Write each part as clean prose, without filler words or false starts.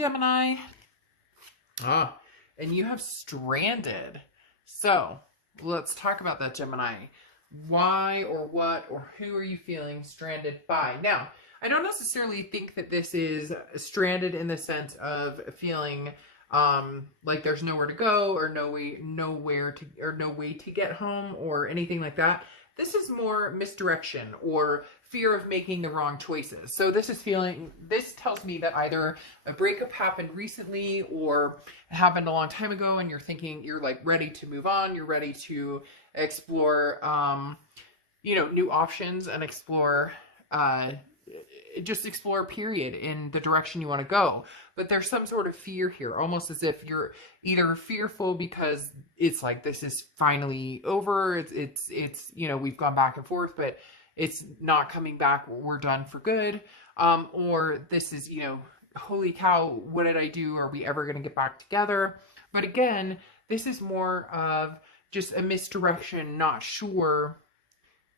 Gemini. And you have stranded. So let's talk about that, Gemini. Why or what or who are you feeling stranded by? Now, I don't necessarily think that this is stranded in the sense of feeling like there's nowhere to go or no way to get home or anything like that. This is more misdirection or fear of making the wrong choices. So this tells me that either a breakup happened recently or happened a long time ago and you're like ready to move on. You're ready to explore, new options and explore, period in the direction you want to go. But there's some sort of fear here, almost as if you're either fearful because it's like, this is finally over. It's we've gone back and forth, but it's not coming back. We're done for good. Or this is, holy cow, what did I do? Are we ever going to get back together? But again, this is more of just a misdirection, not sure,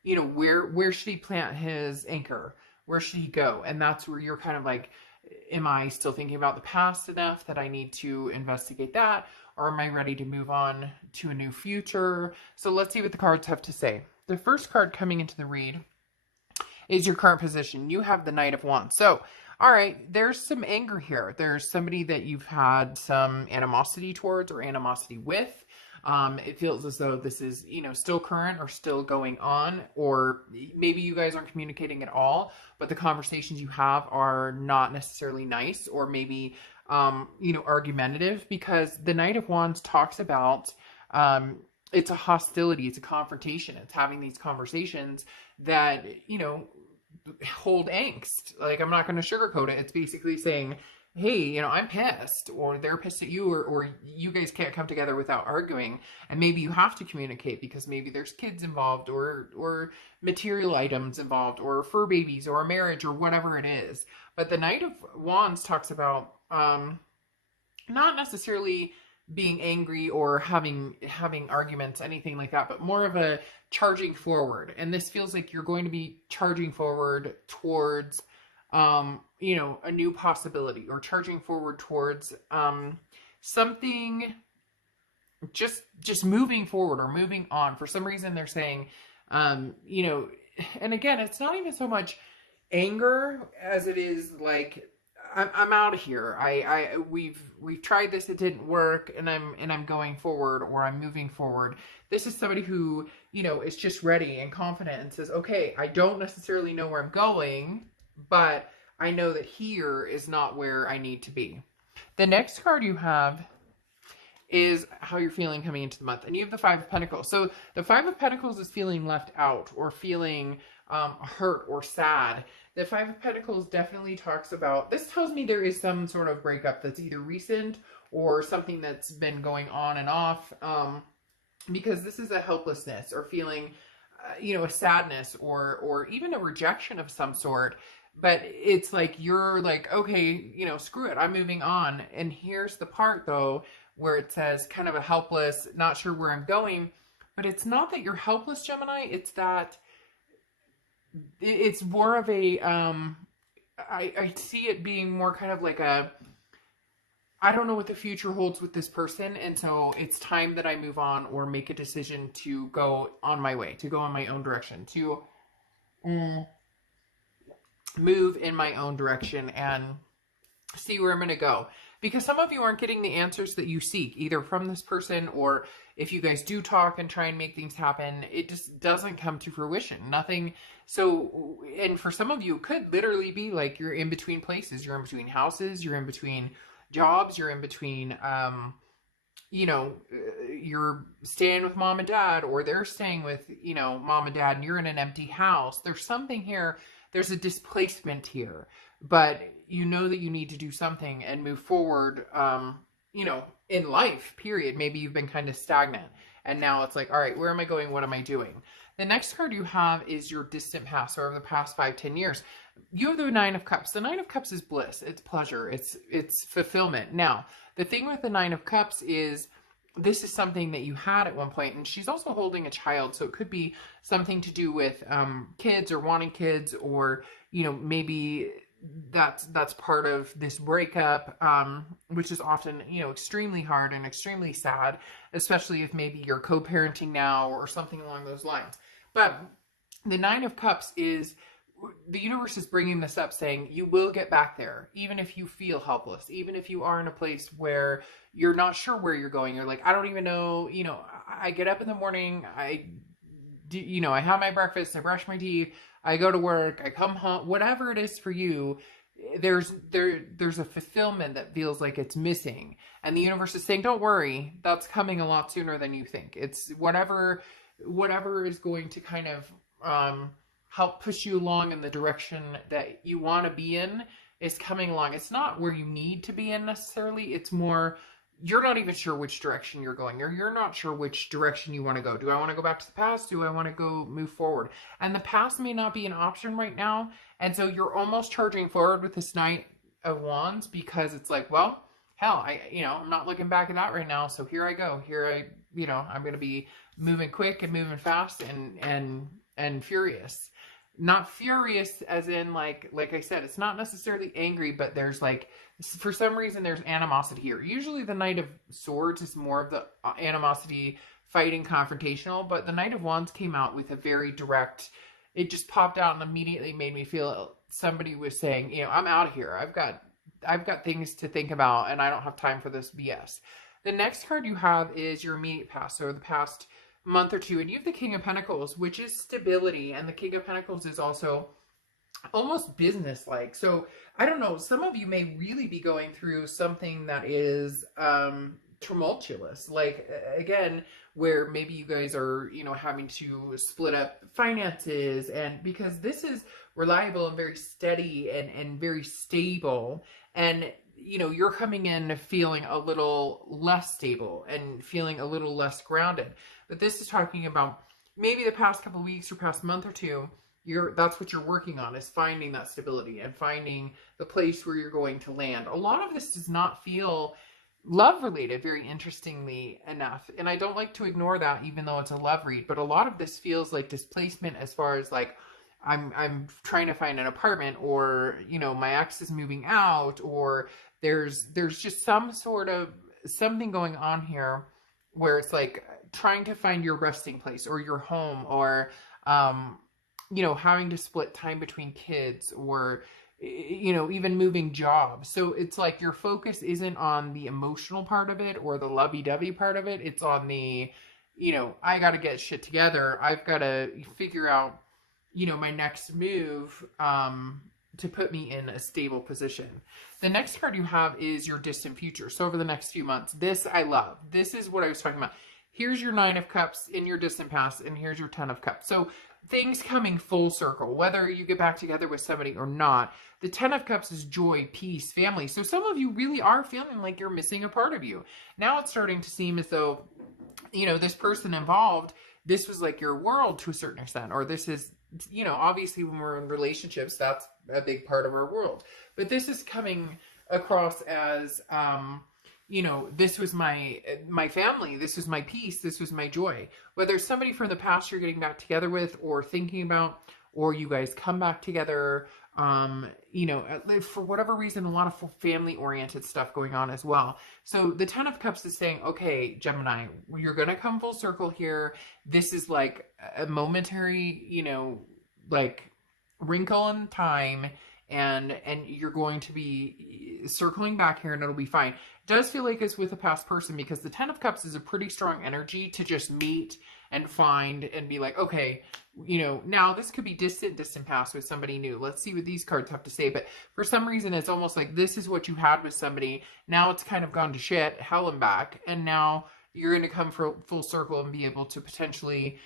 where should he plant his anchor? Where should he go? And that's where you're kind of like, am I still thinking about the past enough that I need to investigate that? Or am I ready to move on to a new future? So let's see what the cards have to say. The first card coming into the read is your current position. You have the Knight of Wands. So, all right, there's some anger here. There's somebody that you've had some animosity towards or animosity with. It feels as though this is, still current or still going on, or maybe you guys aren't communicating at all, but the conversations you have are not necessarily nice or maybe, argumentative, because the Knight of Wands talks about, it's a hostility, it's a confrontation, it's having these conversations that, hold angst. Like, I'm not going to sugarcoat it. It's basically saying, hey, I'm pissed, or they're pissed at you, or you guys can't come together without arguing. And maybe you have to communicate because maybe there's kids involved or material items involved or fur babies or a marriage or whatever it is. But the Knight of Wands talks about not necessarily being angry or having arguments, anything like that, but more of a charging forward. And this feels like you're going to be charging forward towards a new possibility, or charging forward towards something, just moving forward or moving on. For some reason they're saying, and again, it's not even so much anger as it is like, I'm out of here. We've tried this, it didn't work, and I'm going forward, or I'm moving forward. This is somebody who, is just ready and confident and says, okay, I don't necessarily know where I'm going, but I know that here is not where I need to be. The next card you have is how you're feeling coming into the month. And you have the Five of Pentacles. So the Five of Pentacles is feeling left out or feeling hurt or sad. The Five of Pentacles definitely talks about, this tells me there is some sort of breakup that's either recent or something that's been going on and off. Because this is a helplessness or feeling, a sadness or even a rejection of some sort. But it's like, you're like, okay, screw it, I'm moving on. And here's the part though, where it says kind of a helpless, not sure where I'm going, but it's not that you're helpless, Gemini. It's that it's more of a, I see it being more kind of like I don't know what the future holds with this person. And so it's time that I move on or make a decision to go on my way, to go in my own direction, to move in my own direction and see where I'm going to go. Because some of you aren't getting the answers that you seek, either from this person, or if you guys do talk and try and make things happen, it just doesn't come to fruition. Nothing. So, and for some of you, it could literally be like you're in between places. You're in between houses. You're in between jobs. You're in between, you're staying with mom and dad, or they're staying with, mom and dad, and you're in an empty house. There's something here. There's a displacement here, but you know that you need to do something and move forward, in life, period. Maybe you've been kind of stagnant and now it's like, all right, where am I going? What am I doing? The next card you have is your distant past, or over the past 5-10 years. You have the Nine of Cups. The Nine of Cups is bliss. It's pleasure. It's fulfillment. Now, the thing with the Nine of Cups is this is something that you had at one point, and she's also holding a child. So it could be something to do with kids or wanting kids, or, maybe that's part of this breakup, which is often, extremely hard and extremely sad, especially if maybe you're co-parenting now or something along those lines. But the Nine of Cups is, the universe is bringing this up saying you will get back there, even if you feel helpless, even if you are in a place where you're not sure where you're going. You're like, I don't even know, I get up in the morning, I have my breakfast, I brush my teeth, I go to work, I come home, whatever it is for you, there's a fulfillment that feels like it's missing. And the universe is saying, don't worry, that's coming a lot sooner than you think. It's whatever is going to kind of help push you along in the direction that you want to be in is coming along. It's not where you need to be in necessarily. It's more, you're not even sure which direction you're going, or you're not sure which direction you want to go. Do I want to go back to the past? Do I want to go move forward? And the past may not be an option right now. And so you're almost charging forward with this Knight of Wands, because it's like, well, hell, I'm not looking back at that right now. So here I go. I'm going to be moving quick and moving fast and furious. Not furious as in like I said, it's not necessarily angry, but there's like, for some reason there's animosity here. Usually the Knight of Swords is more of the animosity, fighting, confrontational, but the Knight of Wands came out with a very direct, it just popped out and immediately made me feel somebody was saying, I'm out of here. I've got things to think about and I don't have time for this BS. The next card you have is your immediate past, so the past month or two, and you have the King of Pentacles, which is stability, and the King of Pentacles is also almost business-like. So I don't know, some of you may really be going through something that is tumultuous, like again, where maybe you guys are having to split up finances, and because this is reliable and very steady and very stable, and you're coming in feeling a little less stable and feeling a little less grounded. But this is talking about maybe the past couple of weeks or past month or two, that's what you're working on, is finding that stability and finding the place where you're going to land. A lot of this does not feel love related, very interestingly enough. And I don't like to ignore that, even though it's a love read, but a lot of this feels like displacement, as far as like, I'm trying to find an apartment, or, my ex is moving out, or there's just some sort of something going on here where it's like trying to find your resting place or your home, or, having to split time between kids, or, even moving jobs. So it's like your focus isn't on the emotional part of it or the lovey-dovey part of it. It's on the, I got to get shit together. I've got to figure out, my next move, to put me in a stable position. The next card you have is your distant future. So over the next few months, this I love. This is what I was talking about. Here's your Nine of Cups in your distant past, and here's your Ten of Cups. So things coming full circle, whether you get back together with somebody or not. The Ten of Cups is joy, peace, family. So some of you really are feeling like you're missing a part of you. Now it's starting to seem as though, this person involved, this was like your world to a certain extent, or this is, obviously when we're in relationships, that's a big part of our world. But this is coming across as, this was my family, this was my peace, this was my joy. Whether it's somebody from the past you're getting back together with or thinking about, or you guys come back together, for whatever reason, a lot of family-oriented stuff going on as well. So the Ten of Cups is saying, okay, Gemini, you're going to come full circle here. This is like a momentary, like wrinkle in time, and you're going to be circling back here and it'll be fine. It does feel like it's with a past person, because the Ten of Cups is a pretty strong energy to just meet and find and be like, okay, now this could be distant past with somebody new. Let's see what these cards have to say. But for some reason, it's almost like this is what you had with somebody. Now it's kind of gone to shit, hell and back. And now you're going to come full circle and be able to potentially,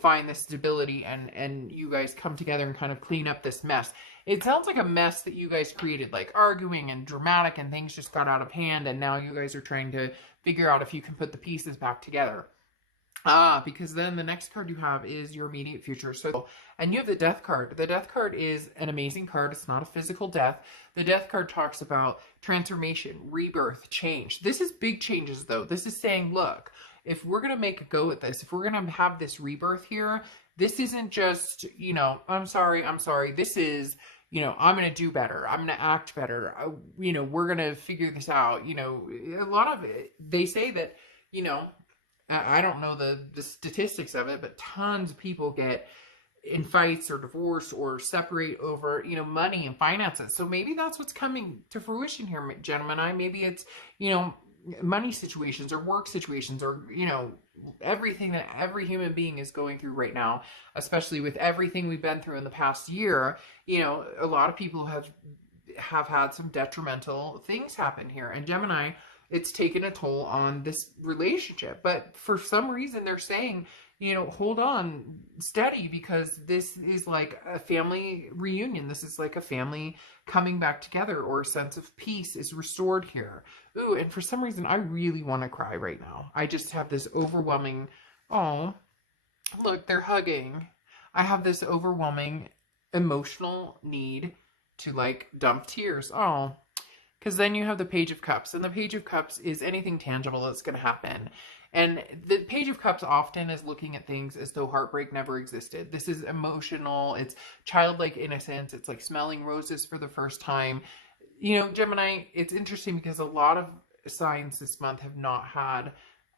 find this stability, and you guys come together and kind of clean up this mess. It sounds like a mess that you guys created, like arguing and dramatic, and things just got out of hand. And now you guys are trying to figure out if you can put the pieces back together. Because then the next card you have is your immediate future. So, and you have the Death card. The Death card is an amazing card. It's not a physical death. The Death card talks about transformation, rebirth, change. This is big changes though. This is saying, look, if we're going to make a go at this, if we're going to have this rebirth here, this isn't just, I'm sorry. This is, I'm going to do better. I'm going to act better. We're going to figure this out. A lot of it, they say that, I don't know the statistics of it, but tons of people get in fights or divorce or separate over, money and finances. So maybe that's what's coming to fruition here, Gemini. Maybe it's, money situations or work situations or, everything that every human being is going through right now, especially with everything we've been through in the past year. A lot of people have had some detrimental things happen here. And Gemini, it's taken a toll on this relationship. But for some reason, they're saying, hold on, steady, because this is like a family reunion. This is like a family coming back together, or a sense of peace is restored here. Ooh, and for some reason, I really want to cry right now. I just have this overwhelming, oh, look, they're hugging. I have this overwhelming emotional need to like dump tears. Oh, because then you have the Page of Cups, and the Page of Cups is anything tangible that's going to happen. And the Page of Cups often is looking at things as though heartbreak never existed. This is emotional. It's childlike innocence. It's like smelling roses for the first time. Gemini, it's interesting because a lot of signs this month have not had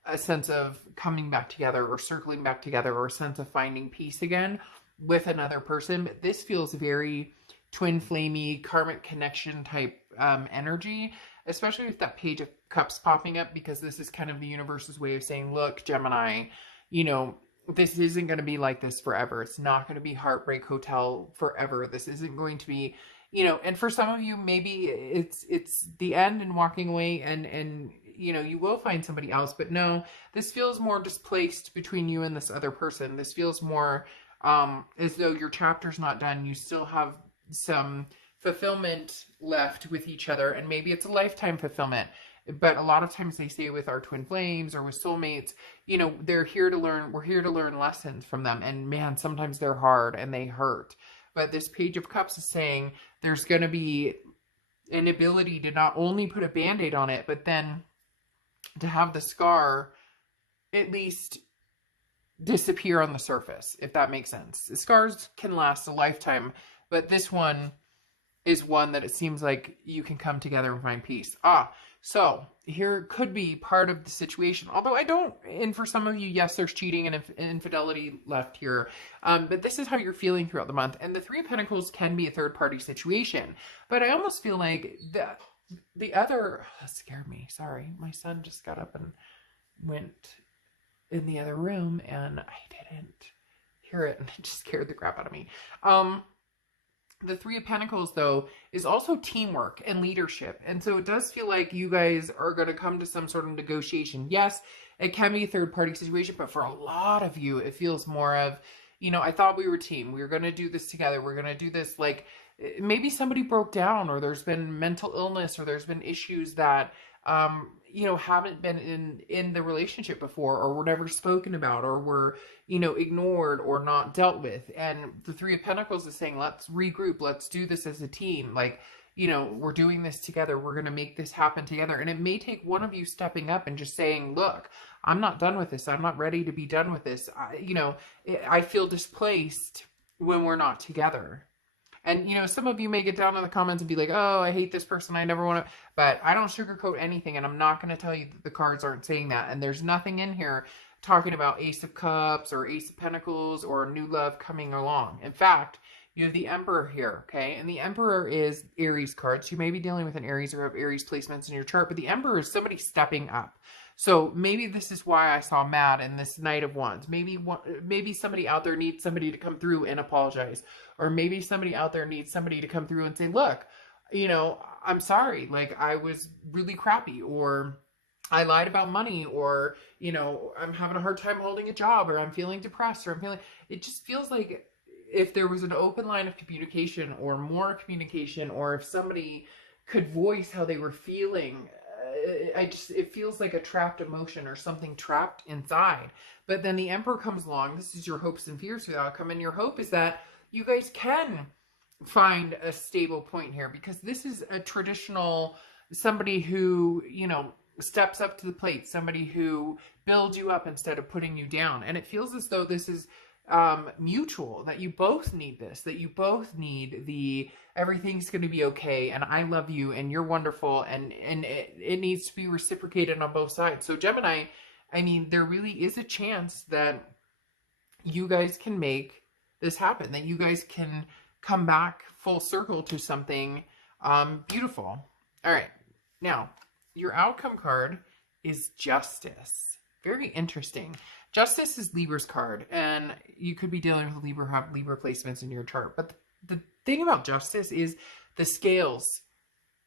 a sense of coming back together or circling back together or a sense of finding peace again with another person. But this feels very twin flamey, karmic connection type energy, especially with that Page of Cups popping up, because this is kind of the universe's way of saying, look, Gemini, this isn't going to be like this forever. It's not going to be Heartbreak Hotel forever. This isn't going to be, and for some of you, maybe it's the end and walking away, and you will find somebody else. But no, this feels more displaced between you and this other person. This feels more as though your chapter's not done. You still have some fulfillment left with each other, and maybe it's a lifetime fulfillment. But a lot of times they say with our twin flames or with soulmates, they're here to learn. We're here to learn lessons from them. And man, sometimes they're hard and they hurt. But this Page of Cups is saying there's going to be an ability to not only put a Band-Aid on it, but then to have the scar at least disappear on the surface, if that makes sense. The scars can last a lifetime, but this one is one that it seems like you can come together and find peace. So here could be part of the situation. Although I don't, and for some of you, yes, there's cheating and infidelity left here. But this is how you're feeling throughout the month. And the Three of Pentacles can be a third party situation. But I almost feel like the other, that scared me. Sorry. My son just got up and went in the other room and I didn't hear it. And it just scared the crap out of me. The Three of Pentacles, though, is also teamwork and leadership. And so it does feel like you guys are going to come to some sort of negotiation. Yes, it can be a third-party situation, but for a lot of you, it feels more of, I thought we were a team. We were going to do this together. We're going to do this. Like, maybe somebody broke down, or there's been mental illness, or there's been issues that, haven't been in the relationship before, or were never spoken about, or were, ignored or not dealt with. And the Three of Pentacles is saying, let's regroup. Let's do this as a team. Like, we're doing this together. We're going to make this happen together. And it may take one of you stepping up and just saying, look, I'm not done with this. I'm not ready to be done with this. I feel displaced when we're not together. And, some of you may get down in the comments and be like, oh, I hate this person. I never want to, but I don't sugarcoat anything. And I'm not going to tell you that the cards aren't saying that. And there's nothing in here talking about Ace of Cups or Ace of Pentacles or new love coming along. In fact, you have the Emperor here, okay? And the Emperor is Aries cards. You may be dealing with an Aries or have Aries placements in your chart, but the Emperor is somebody stepping up. So maybe this is why I saw Mad in this Knight of Wands. Maybe somebody out there needs somebody to come through and apologize. Or maybe somebody out there needs somebody to come through and say, look, I'm sorry. Like, I was really crappy, or I lied about money, or, I'm having a hard time holding a job, or I'm feeling depressed, or it just feels like if there was an open line of communication or more communication, or if somebody could voice how they were feeling, it feels like a trapped emotion or something trapped inside. But then the Emperor comes along. This is your hopes and fears for the outcome. And your hope is that you guys can find a stable point here, because this is a traditional, somebody who, steps up to the plate, somebody who builds you up instead of putting you down. And it feels as though this is mutual, that you both need this, that you both need the everything's going to be okay, and I love you, and you're wonderful, and it needs to be reciprocated on both sides. So Gemini, I mean, there really is a chance that you guys can make this happen, that you guys can come back full circle to something beautiful. All right, now your outcome card is Justice. Very interesting. Justice is Libra's card, and you could be dealing with Libra, have Libra placements in your chart. But the thing about Justice is the scales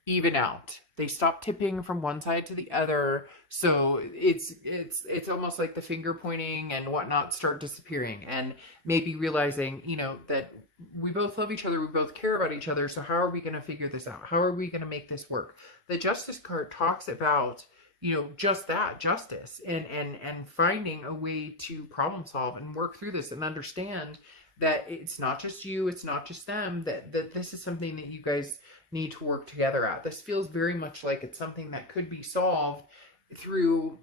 even out. They stop tipping from one side to the other. So it's almost like the finger pointing and whatnot start disappearing, and maybe realizing, you know, that we both love each other, we both care about each other. So how are we going to figure this out? How are we going to make this work? The Justice card talks about, you know, just that, justice, and finding a way to problem solve and work through this, and understand that it's not just you, it's not just them, that this is something that you guys need to work together at. This feels very much like it's something that could be solved through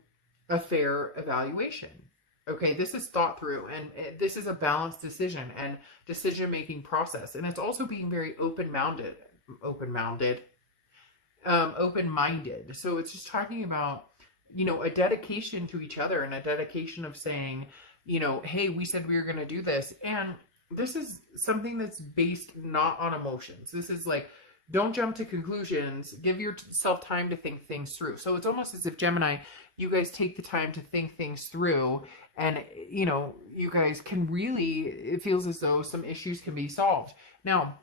a fair evaluation. Okay, this is thought through, and this is a balanced decision and decision-making process. And it's also being very open-minded. So it's just talking about, you know, a dedication to each other, and a dedication of saying, you know, hey, we said we were going to do this. And this is something that's based not on emotions. This is like, don't jump to conclusions. Give yourself time to think things through. So it's almost as if, Gemini, you guys take the time to think things through, and, you know, you guys can really, it feels as though some issues can be solved. Now,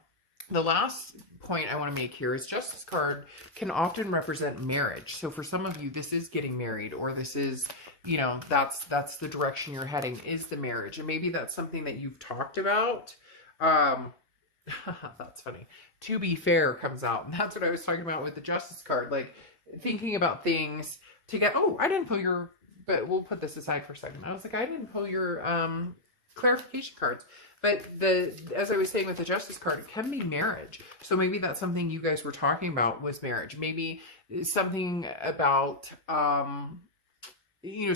the last point I want to make here is Justice card can often represent marriage. So for some of you, this is getting married, or this is, you know, that's the direction you're heading, is the marriage. And maybe that's something that you've talked about. That's funny. To be fair comes out. And that's what I was talking about with the Justice card. Like, thinking about things to get, oh, I didn't pull your, but we'll put this aside for a second. I was like, I didn't pull your clarification cards. But as I was saying with the Justice card, it can be marriage. So maybe that's something you guys were talking about, was marriage. Maybe something about, you know,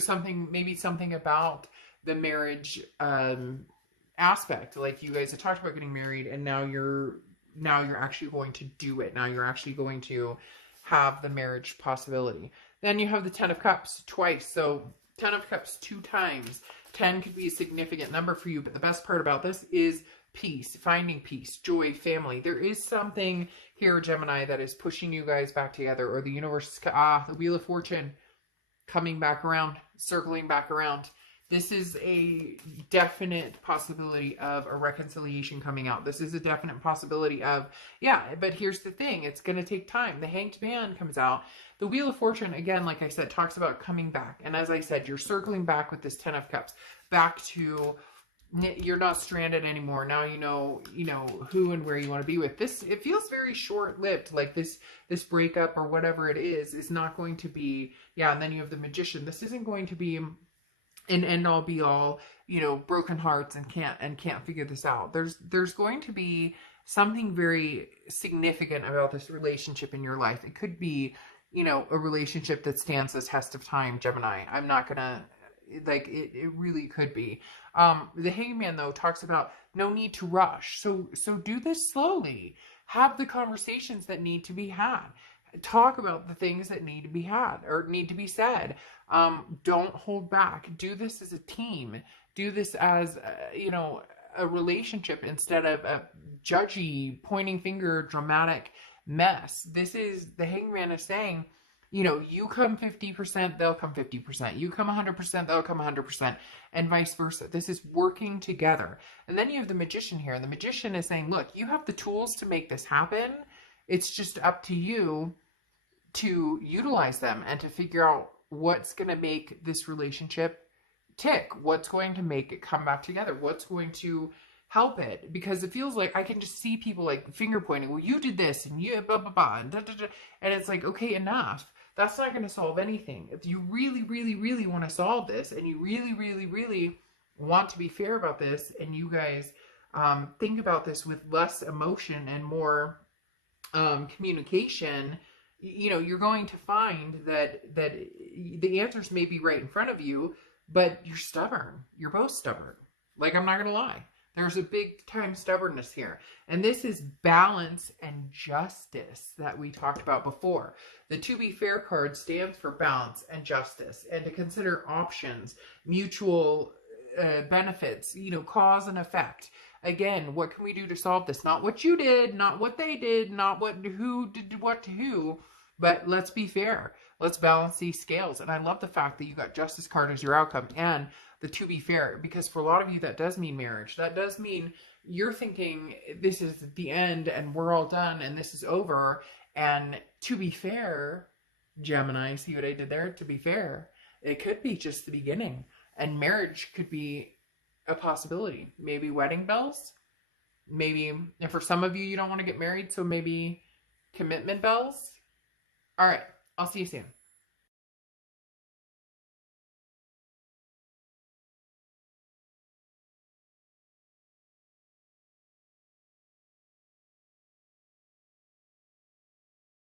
maybe something about the marriage aspect. Like, you guys had talked about getting married, and now you're actually going to do it. Now you're actually going to have the marriage possibility. Then you have the 10 of Cups twice. So 10 of Cups 2 times. 10 could be a significant number for you, but the best part about this is peace, finding peace, joy, family. There is something here, Gemini, that is pushing you guys back together, or the universe is, the Wheel of Fortune coming back around, circling back around. This is a definite possibility of a reconciliation coming out. This is a definite possibility of, yeah, but here's the thing. It's going to take time. The Hanged Man comes out. The Wheel of Fortune, again, like I said, talks about coming back. And as I said, you're circling back with this 10 of Cups, back to, you're not stranded anymore. Now you know who and where you want to be with. This, it feels very short-lived. Like this breakup or whatever it is not going to be, yeah, and then you have the Magician. This isn't going to be an end-all be-all, you know, broken hearts and can't figure this out. There's going to be something very significant about this relationship in your life. It could be, you know, a relationship that stands the test of time, Gemini. I'm not gonna, like, it really could be. The Hangman, though, talks about no need to rush. So do this slowly. Have the conversations that need to be had. Talk about the things that need to be had or need to be said. Don't hold back. Do this as a team. Do this as, you know, a relationship instead of a judgy, pointing finger, dramatic mess. This is, the Hangman is saying, you know, you come 50%, they'll come 50%. You come 100%, they'll come 100%, and vice versa. This is working together. And then you have the Magician here. And the Magician is saying, look, you have the tools to make this happen. It's just up to you to utilize them and to figure out what's going to make this relationship tick. What's going to make it come back together? What's going to help it? Because it feels like I can just see people like finger pointing. Well, you did this and you blah, blah, blah. And, da, da, da. And it's like, okay, enough. That's not going to solve anything. If you really, really, really want to solve this, and you really, really, really want to be fair about this, and you guys think about this with less emotion and more communication, you know, you're going to find that the answers may be right in front of you, but you're stubborn. You're both stubborn. Like, I'm not going to lie. There's a big time stubbornness here. And this is balance and justice that we talked about before. The to be fair card stands for balance and justice, and to consider options, mutual benefits, you know, cause and effect. Again, what can we do to solve this? Not what you did, not what they did, not what who did what to who, but let's be fair. Let's balance these scales. And I love the fact that you got justice card as your outcome and the to be fair, because for a lot of you that does mean marriage. That does mean you're thinking this is the end and we're all done and this is over. And to be fair, Gemini, see what I did there? To be fair, it could be just the beginning, and marriage could be a possibility. Maybe wedding bells, maybe, and for some of you, you don't want to get married, so maybe commitment bells. All right, I'll see you soon.